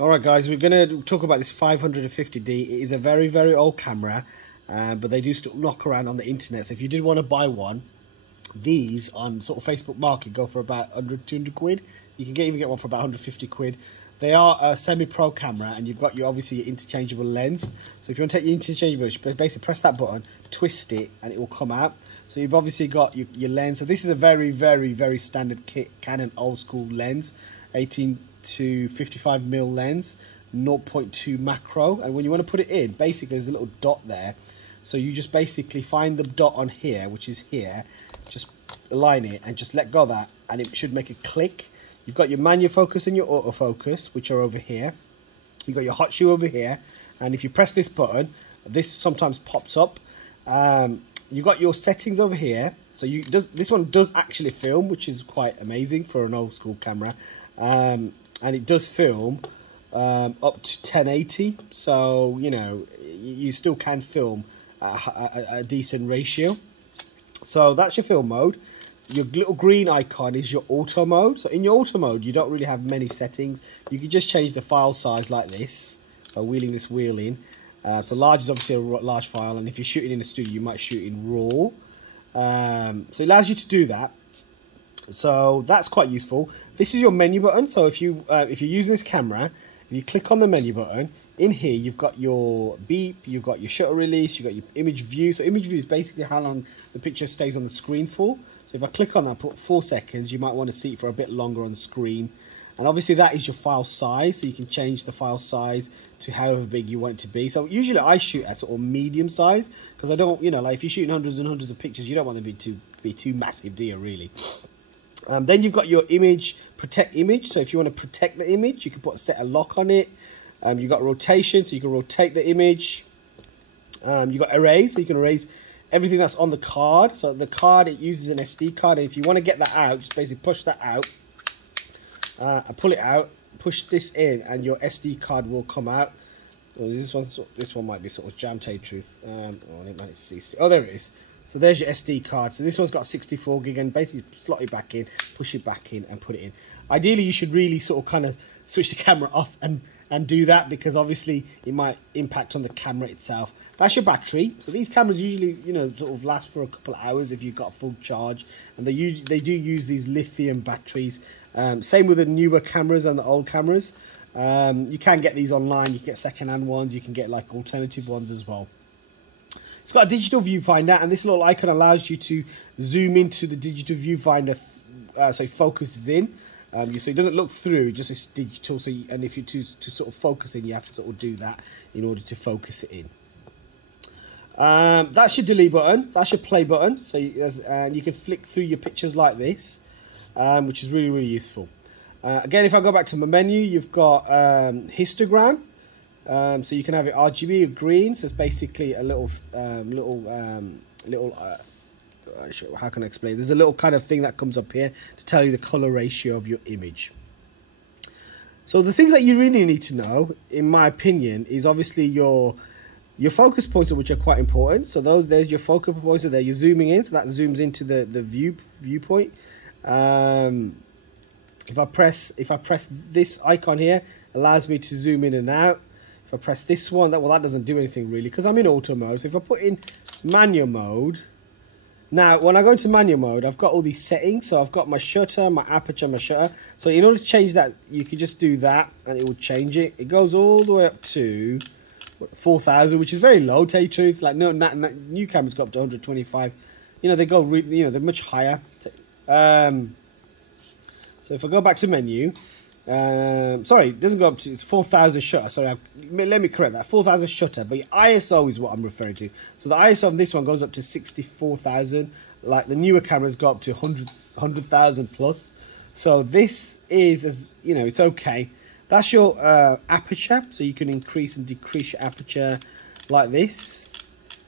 Alright guys, we're going to talk about this 550D. It is a very, very old camera, but they do still knock around on the internet. So if you did want to buy one, these on sort of Facebook Market go for about 100, 200 quid. You can even get one for about 150 quid. They are a semi-pro camera, and you've got your obviously your interchangeable lens. So if you want to take your interchangeable, you basically press that button, twist it, and it will come out. So you've obviously got your lens. So this is a very, very, very standard Canon old school lens, 18 to 55mm lens, 0.2 macro. And when you want to put it in, basically there's a little dot there. So you just basically find the dot on here, which is here, just align it and just let go of that, and it should make a click. You've got your manual focus and your autofocus, which are over here. You've got your hot shoe over here, and if you press this button, this sometimes pops up. You've got your settings over here. So this one does actually film, which is quite amazing for an old school camera. And it does film up to 1080, so you know you still can film a decent ratio. So that's your film mode. Your little green icon is your auto mode. So in your auto mode, you don't really have many settings. You can just change the file size like this by wheeling this wheel in. So large is obviously a large file, and if you're shooting in a studio, you might shoot in RAW. So it allows you to do that. So that's quite useful. This is your menu button. So if you're using this camera, if you click on the menu button, in here you've got your beep, you've got your shutter release, you've got your image view. So image view is basically how long the picture stays on the screen for. So if I click on that, put 4 seconds, you might want to see it for a bit longer on the screen. And obviously that is your file size, so you can change the file size to however big you want it to be. So usually I shoot at sort of medium size, because I don't, you know, like if you're shooting hundreds and hundreds of pictures, you don't want them to be too massive, do you, really? Then you've got your image, protect image. So if you want to protect the image, you can set a lock on it. You've got rotation, so you can rotate the image. You've got erase, so you can erase everything that's on the card. So the card, it uses an SD card. And if you want to get that out, just basically push that out. Pull it out, push this in, and your SD card will come out. Oh, this one might be sort of jam tape truth. Oh, there it is. So there's your SD card. So this one's got 64 gig, and basically slot it back in, push it back in, and put it in. Ideally, you should really sort of kind of switch the camera off and do that, because obviously it might impact on the camera itself. That's your battery. So these cameras usually, you know, sort of last for a couple of hours if you've got a full charge, and they do use these lithium batteries. Same with the newer cameras and the old cameras. You can get these online. You can get second-hand ones. You can get like alternative ones as well. It's got a digital viewfinder, and this little icon allows you to zoom into the digital viewfinder, so it focuses in. So it doesn't look through, just it's digital. So and if you to sort of focus in, you have to sort of do that in order to focus it in. That's your delete button. That's your play button. So and you can flick through your pictures like this, which is really, really useful. Again, if I go back to my menu, you've got histogram. So you can have it RGB or green. So it's basically a little how can I explain? There's a little kind of thing that comes up here to tell you the color ratio of your image. So the things that you really need to know, in my opinion, is obviously your focus points, which are quite important. So there's your focal points. There you're zooming in, so that zooms into the viewpoint. If I press this icon here, allows me to zoom in and out. If I press this one, that doesn't do anything really, because I'm in auto mode. So if I put in manual mode, now when I go into manual mode, I've got all these settings. So I've got my shutter, my aperture, my shutter. So in order to change that, you can just do that, and it will change it. It goes all the way up to 4,000, which is very low, to tell you the truth. Like new cameras go up to 125. You know, they go really, you know, they're much higher. So if I go back to menu, sorry, it doesn't go up to, it's 4,000 shutter. Sorry, let me correct that. 4,000 shutter, but your ISO is what I'm referring to. So the ISO on this one goes up to 64,000. Like the newer cameras go up to 100,000 plus. So this is, as you know, it's okay. That's your aperture. So you can increase and decrease your aperture like this.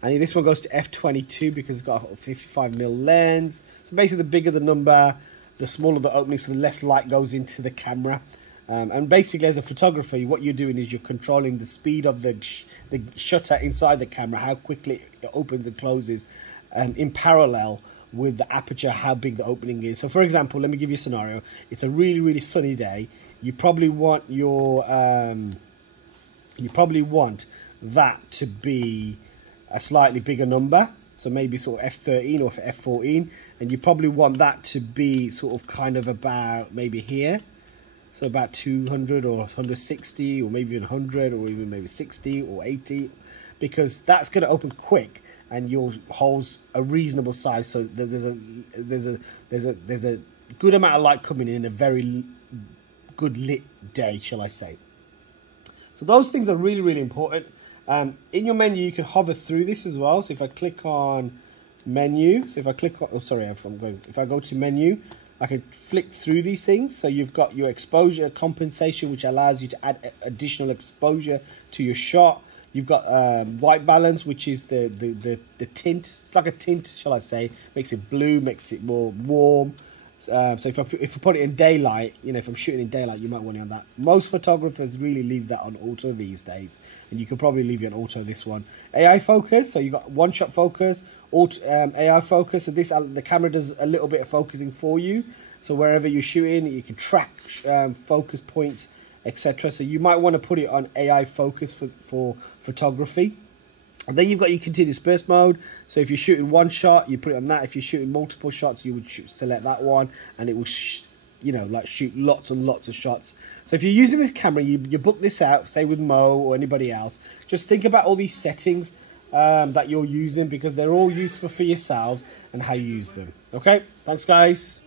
And this one goes to f22 because it's got a 55mm lens. So basically, the bigger the number, the smaller the opening, so the less light goes into the camera. And basically, as a photographer, what you're doing is you're controlling the speed of the shutter inside the camera, how quickly it opens and closes, in parallel with the aperture, how big the opening is. So for example, let me give you a scenario. It's a really, really sunny day. you probably want your that to be a slightly bigger number. So maybe sort of f13 or f14, and you probably want that to be sort of kind of about maybe here. So about 200 or 160 or maybe even 100 or even maybe 60 or 80, because that's going to open quick and your hole's a reasonable size. So there's a good amount of light coming in a very good lit day, shall I say. So those things are really, really important. In your menu, you can hover through this as well. So if I click on menu, so if I click on, if I go to menu, I can flick through these things. So you've got your exposure compensation, which allows you to add additional exposure to your shot. You've got white balance, which is the tint. It's like a tint, shall I say? Makes it blue, makes it more warm. So if I put it in daylight, you know, if I'm shooting in daylight, you might want it on that. Most photographers really leave that on auto these days, and you can probably leave it on auto this one. AI focus, so you got one shot focus, auto, AI focus. So this the camera does a little bit of focusing for you. So wherever you're shooting, you can track focus points, etc. So you might want to put it on AI focus for photography. And then you've got your continuous burst mode. So if you're shooting one shot, you put it on that. If you're shooting multiple shots, you would select that one, and it will, you know, like shoot lots and lots of shots. So if you're using this camera, you book this out, say with Mo or anybody else, just think about all these settings that you're using, because they're all useful for yourselves and how you use them. Okay, thanks guys.